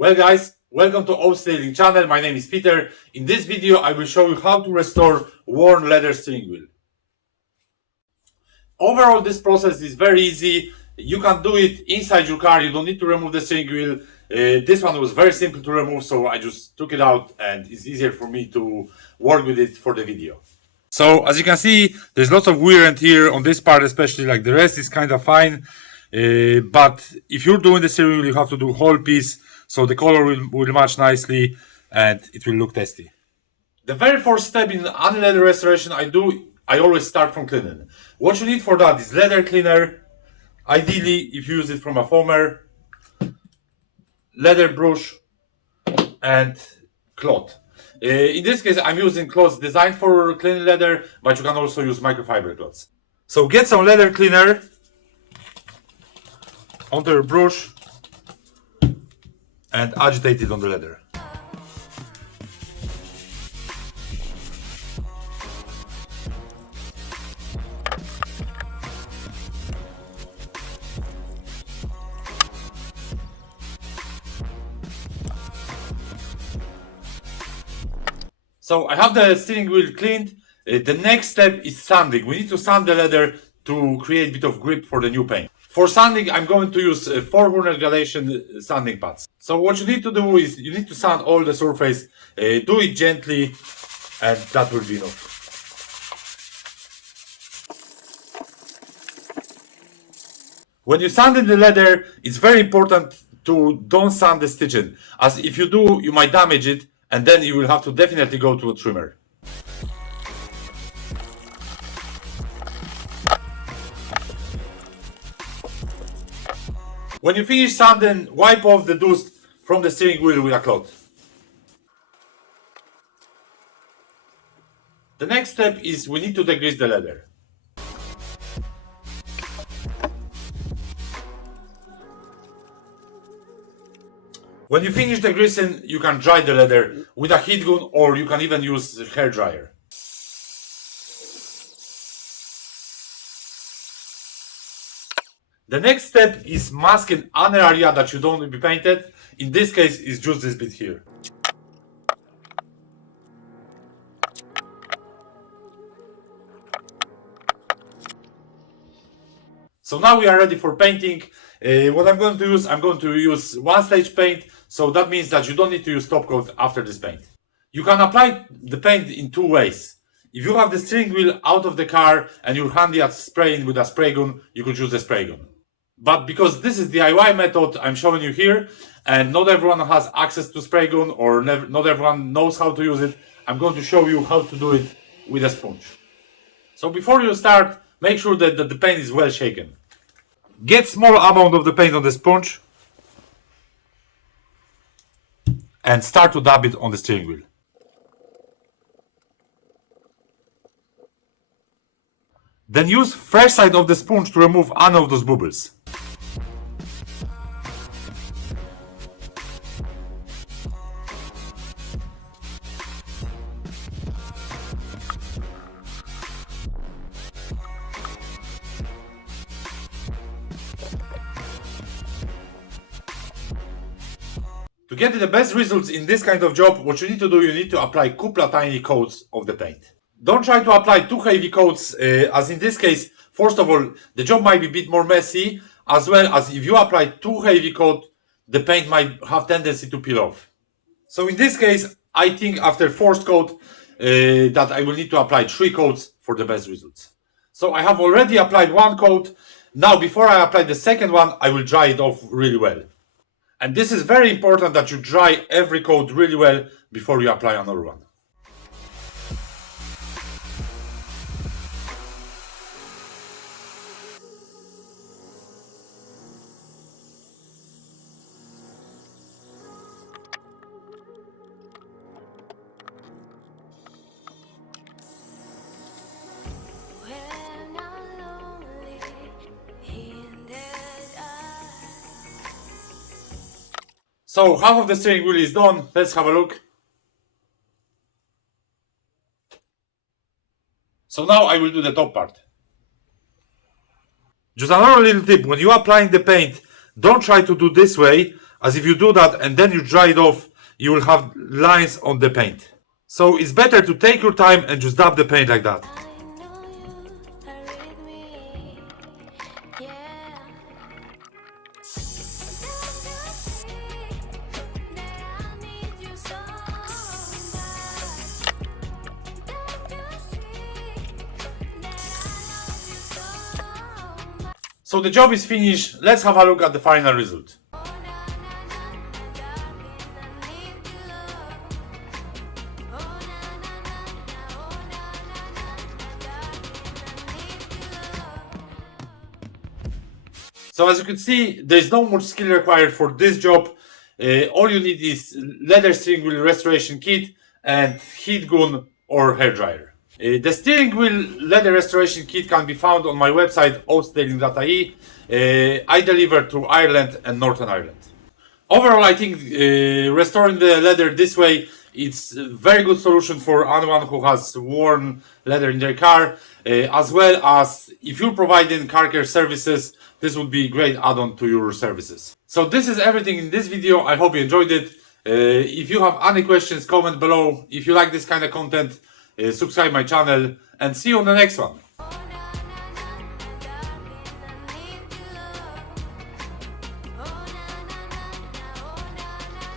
Well guys, welcome to Detailing channel. My name is Peter. In this video I will show you how to restore worn leather steering wheel. Overall this process is very easy. You can do it inside your car. You don't need to remove the steering wheel. This one was very simple to remove, so I just took it out and it's easier for me to work with it for the video. So as you can see, there's lots of wear and tear on this part, especially. Like the rest is kind of fine. But if you're doing the steering wheel, you have to do whole piece, so the color will match nicely and it will look tasty. The very first step in any leather restoration I always start from cleaning. What you need for that is leather cleaner. Ideally, if you use it from a foamer, leather brush, and cloth. In this case, I'm using cloths designed for cleaning leather, but you can also use microfiber cloths. So get some leather cleaner onto your brush and agitate it on the leather. So I have the steering wheel cleaned. The next step is sanding. We need to sand the leather to create a bit of grip for the new paint. For sanding, I'm going to use 400 gradation sanding pads. So what you need to do is you need to sand all the surface. Do it gently, and that will be enough. When you sand in the leather, it's very important to don't sand the stitching, as if you do, you might damage it, and then you will have to definitely go to a trimmer. When you finish sanding, wipe off the dust from the steering wheel with a cloth. The next step is we need to degrease the leather. When you finish degreasing, you can dry the leather with a heat gun, or you can even use a hair dryer. The next step is masking an area that you don't want to be painted. In this case, it's just this bit here. So now we are ready for painting. What I'm going to use one stage paint. So that means that you don't need to use top coat after this paint. You can apply the paint in two ways. If you have the steering wheel out of the car and you're handy at spraying with a spray gun, you could use the spray gun. But because this is the DIY method I'm showing you here, and not everyone has access to spray gun, or not everyone knows how to use it, I'm going to show you how to do it with a sponge. So before you start, make sure that the paint is well shaken. Get small amount of the paint on the sponge and start to dab it on the steering wheel. Then use fresh side of the sponge to remove any of those bubbles. To get the best results in this kind of job, what you need to do, you need to apply a couple of tiny coats of the paint. Don't try to apply too heavy coats, as in this case, first of all, the job might be a bit more messy, as well as if you apply too heavy coat, the paint might have tendency to peel off. So in this case, I think after first coat, that I will need to apply 3 coats for the best results. So I have already applied 1 coat. Now before I apply the second one, I will dry it off really well. And this is very important that you dry every coat really well before you apply another one. So half of the steering wheel is done. Let's have a look. So now I will do the top part. Just another little tip, when you are applying the paint, don't try to do this way, as if you do that and then you dry it off, you will have lines on the paint. So it's better to take your time and just dab the paint like that. So the job is finished. Let's have a look at the final result. So as you can see, there's no more skill required for this job. All you need is leather steering wheel restoration kit and heat gun or hairdryer. The steering wheel leather restoration kit can be found on my website ostailing.ie. I deliver to Ireland and Northern Ireland. Overall, I think restoring the leather this way, it's a very good solution for anyone who has worn leather in their car, as well as if you're providing car care services, this would be a great add-on to your services. So this is everything in this video. I hope you enjoyed it. If you have any questions, comment below. If you like this kind of content, subscribe my channel and see you on the next one.